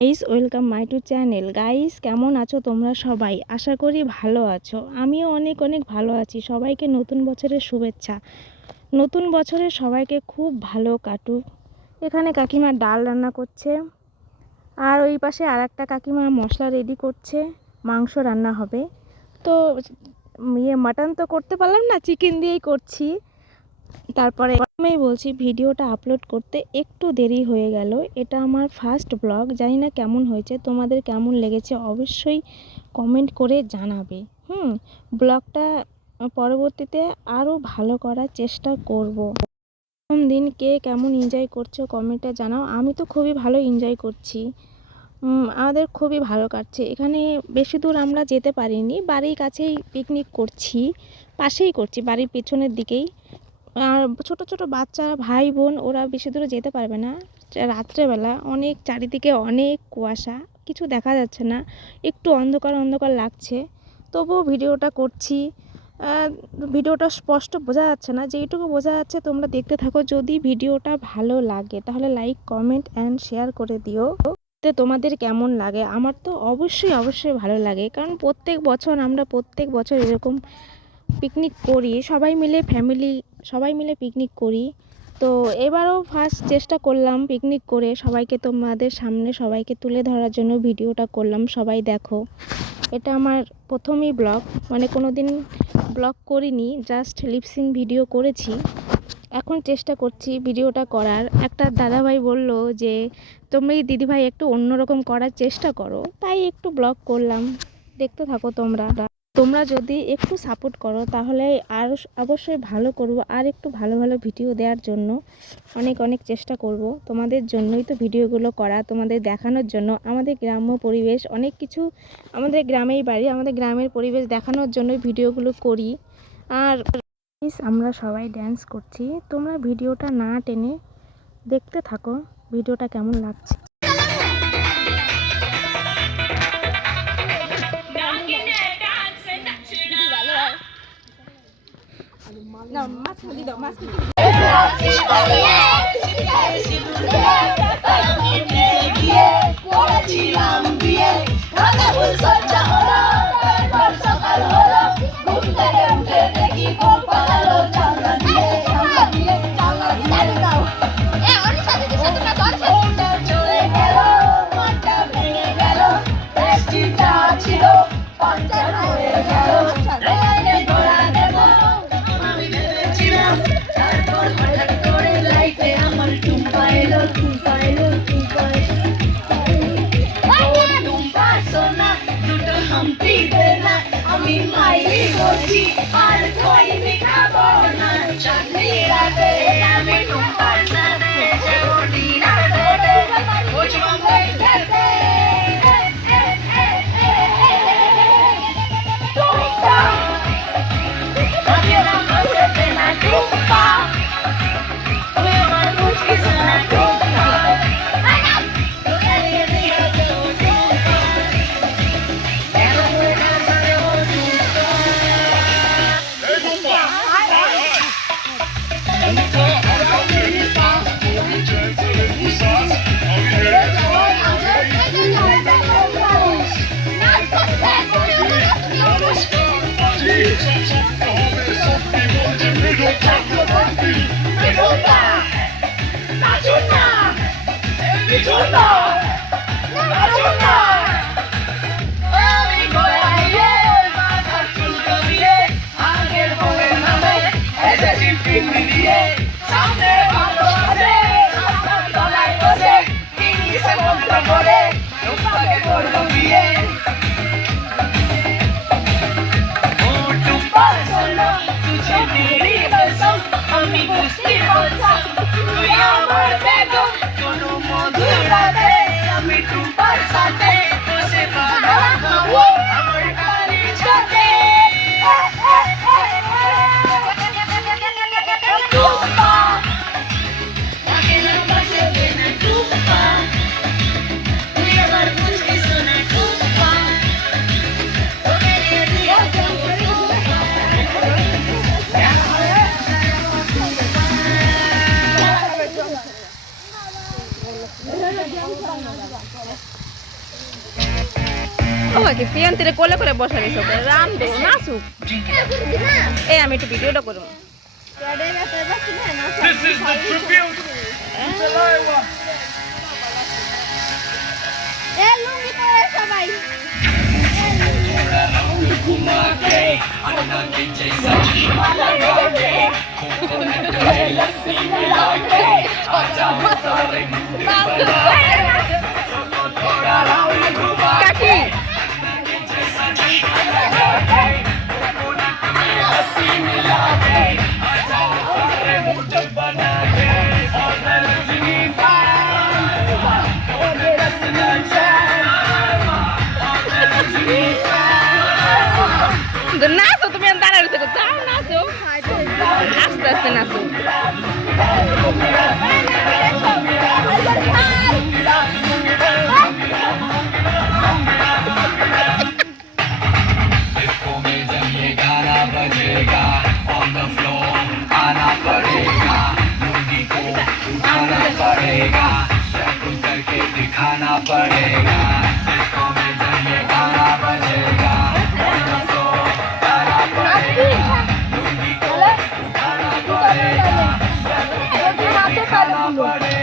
Guys welcome my to channel. Guys কেমন আছো তোমরা সবাই? আশা করি ভালো আছো। আমিও অনেক অনেক ভালো আছি। সবাইকে নতুন বছরের শুভেচ্ছা। নতুন বছরে সবাইকে খুব ভালো কাটুক। এখানে কাকিমা ডাল রান্না করছে, আর ওই পাশে আর একটা কাকিমা মশলা রেডি করছে, মাংস রান্না হবে। তো মাটন তো করতে পারলাম না, চিকেন দিয়েই করছি। তারপরে আমি বলছি ভিডিওটা আপলোড করতে একটু দেরি হয়ে গেল। এটা আমার ফার্স্ট ব্লগ, জানি না কেমন হয়েছে, তোমাদের কেমন লেগেছে অবশ্যই কমেন্ট করে জানাবে। ব্লগটা পরবর্তীতে আরও ভালো করার চেষ্টা করব। প্রথম দিন কে কেমন এনজয় করছো কমেন্টে জানাও। আমি তো খুবই ভালো এনজয় করছি। আমাদের খুবই ভালো কাটছে এখানে। বেশি দূর আমরা যেতে পারিনি, বাড়ির কাছেই পিকনিক করছি, পাশেই করছি, বাড়ির পেছনের দিকেই। আর ছোট ছোট বাচ্চা ভাই বোন ওরা বেশি দূরে যেতে পারবে না। রাত্রেবেলা অনেক চারিদিকে অনেক কুয়াশা, কিছু দেখা যাচ্ছে না, একটু অন্ধকার অন্ধকার লাগছে, তবুও ভিডিওটা করছি। ভিডিওটা স্পষ্ট বোঝা যাচ্ছে না, যেইটুকু বোঝা যাচ্ছে তোমরা দেখতে থাকো। যদি ভিডিওটা ভালো লাগে তাহলে লাইক কমেন্ট অ্যান্ড শেয়ার করে দিও। তোমাদের কেমন লাগে? আমার তো অবশ্যই অবশ্যই ভালো লাগে, কারণ আমরা প্রত্যেক বছর এরকম পিকনিক করি, সবাই মিলে ফ্যামিলি সবাই মিলে পিকনিক করি। তো এবারও ফার্স্ট চেষ্টা করলাম পিকনিক করে সবাইকে, তোমাদের সামনে সবাইকে তুলে ধরার জন্য ভিডিওটা করলাম। সবাই দেখো, এটা আমার প্রথমই ব্লগ, মানে কোনো দিন ব্লগ করিনি, জাস্ট লিপসিং ভিডিও করেছি। এখন চেষ্টা করছি ভিডিওটা করার। একটা দাদাভাই বলল যে তুমি দিদিভাই একটু অন্যরকম করার চেষ্টা করো, তাই একটু ব্লগ করলাম। দেখতে থাকো তোমরা যদি একটু সাপোর্ট করো তাহলে আর অবশ্যই ভালো করব, আর একটু ভালো ভালো ভিডিও দেওয়ার জন্য অনেক অনেক চেষ্টা করব। তোমাদের জন্যই তো ভিডিওগুলো করা, তোমাদের দেখানোর জন্য। আমাদের গ্রাম্য পরিবেশ অনেক কিছু, আমাদের গ্রামেই বাড়ি, আমাদের গ্রামের পরিবেশ দেখানোর জন্য ভিডিওগুলো করি। আর আমরা সবাই ড্যান্স করছি, তোমরা ভিডিওটা না টেনে দেখতে থাকো ভিডিওটা কেমন লাগছে। আমি মাইরি বলছি আর কই দেখাবো না, চাঁদনি রাতে আমি তোমার সাথে যেমনি রাতে বুঝবো দেখতে। ও কি পিয়ন্তিরে কোলে করে বসা রইছো রাম দো নাচুক এই আমি একটু ভিডিওটা করব This is the tribute to Laiwa. এ লুঙ্গি পরে সবাই কাকি নাচো তুমি দাঁড়া রয়েছে যাও নাচো আস্তে আস্তে নাচো दिखाना पड़ेगा इसको में जब ये गाना बजेगा on the floor गाना पड़ेगा लुंगी को उठाना पड़ेगा दिखाना पड़ेगा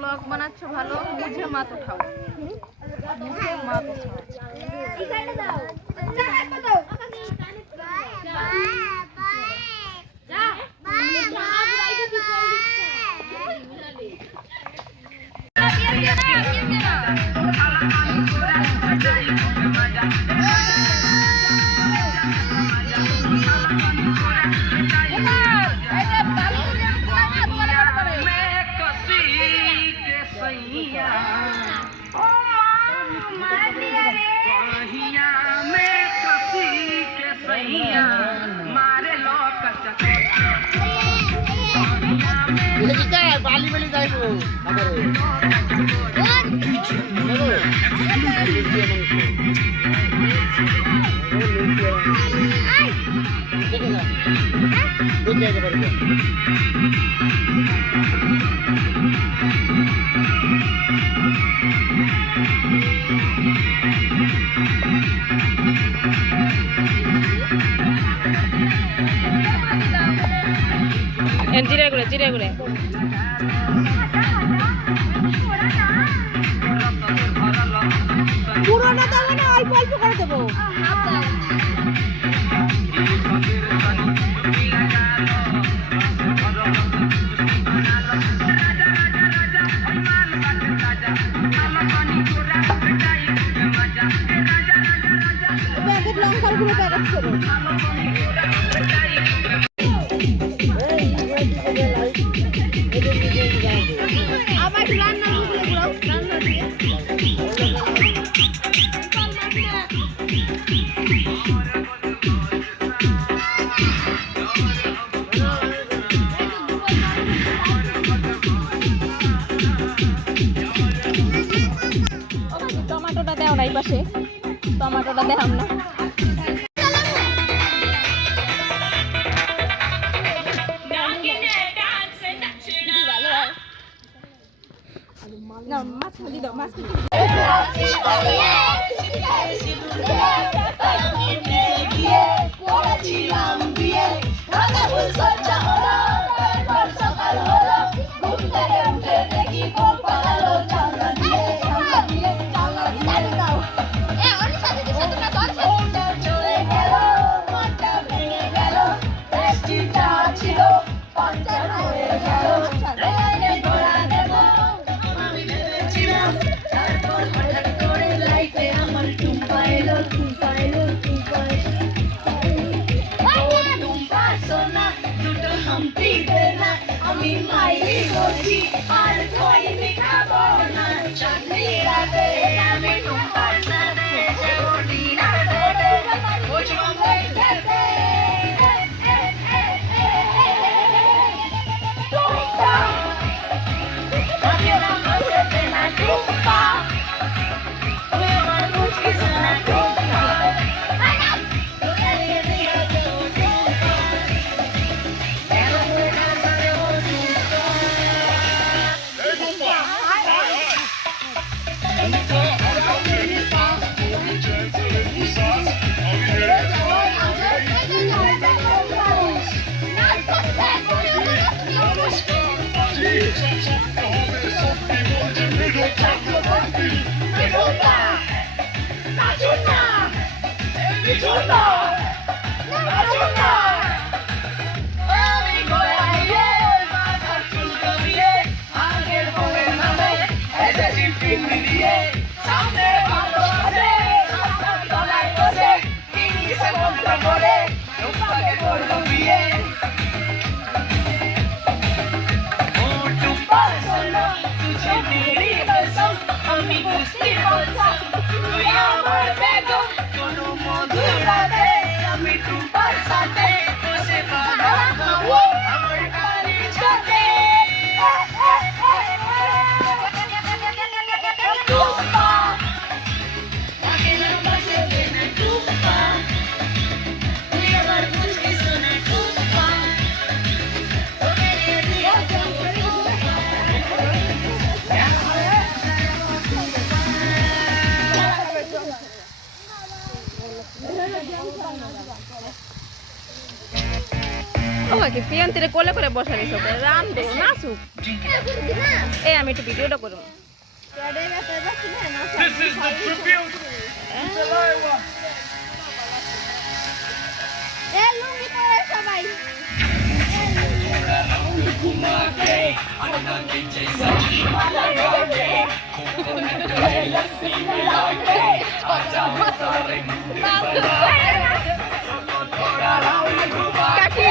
ব্লগ বানাচ্ছ ভালো বুঝে মাত উঠাও বুঝে মাত উঠাও বালি বালি যাইবো জিরে গুড়ে জিরে গুড়ে পুরোনো দেবো না অল্প অল্প করে দেবো প্যাকেট লঙ্কার গুলো প্যাকেট করো আবার রান্নাগুলো রান্না দিয়ে টমেটোটা দেও না এই পাশে টমেটোটা দেখাম না মাছ খালি দাও মাছ ওকে পিয়ান্তিরে কোলে করে বসা দিছো রাম দো নাচুক এই আমি একটু ভিডিওটা করব This is the tribute to Talaiwa. এ লুঙ্গি পরে সবাই কাকি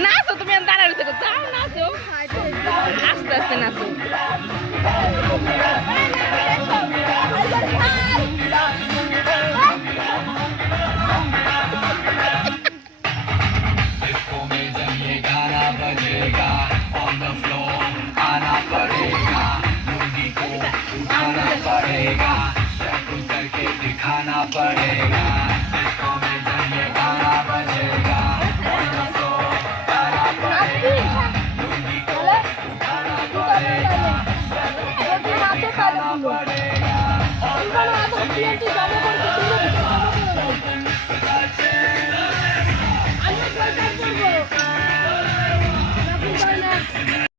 নাচো তুমি দাঁড়া রয়েছে যাও নাচো আস্তে আস্তে নাচো दिखाना पड़ेगा इसको में जब ये गाना बजेगा गाना पड़ेगा लुंगी को उठाना पड़ेगा दिखाना पड़ेगा আমি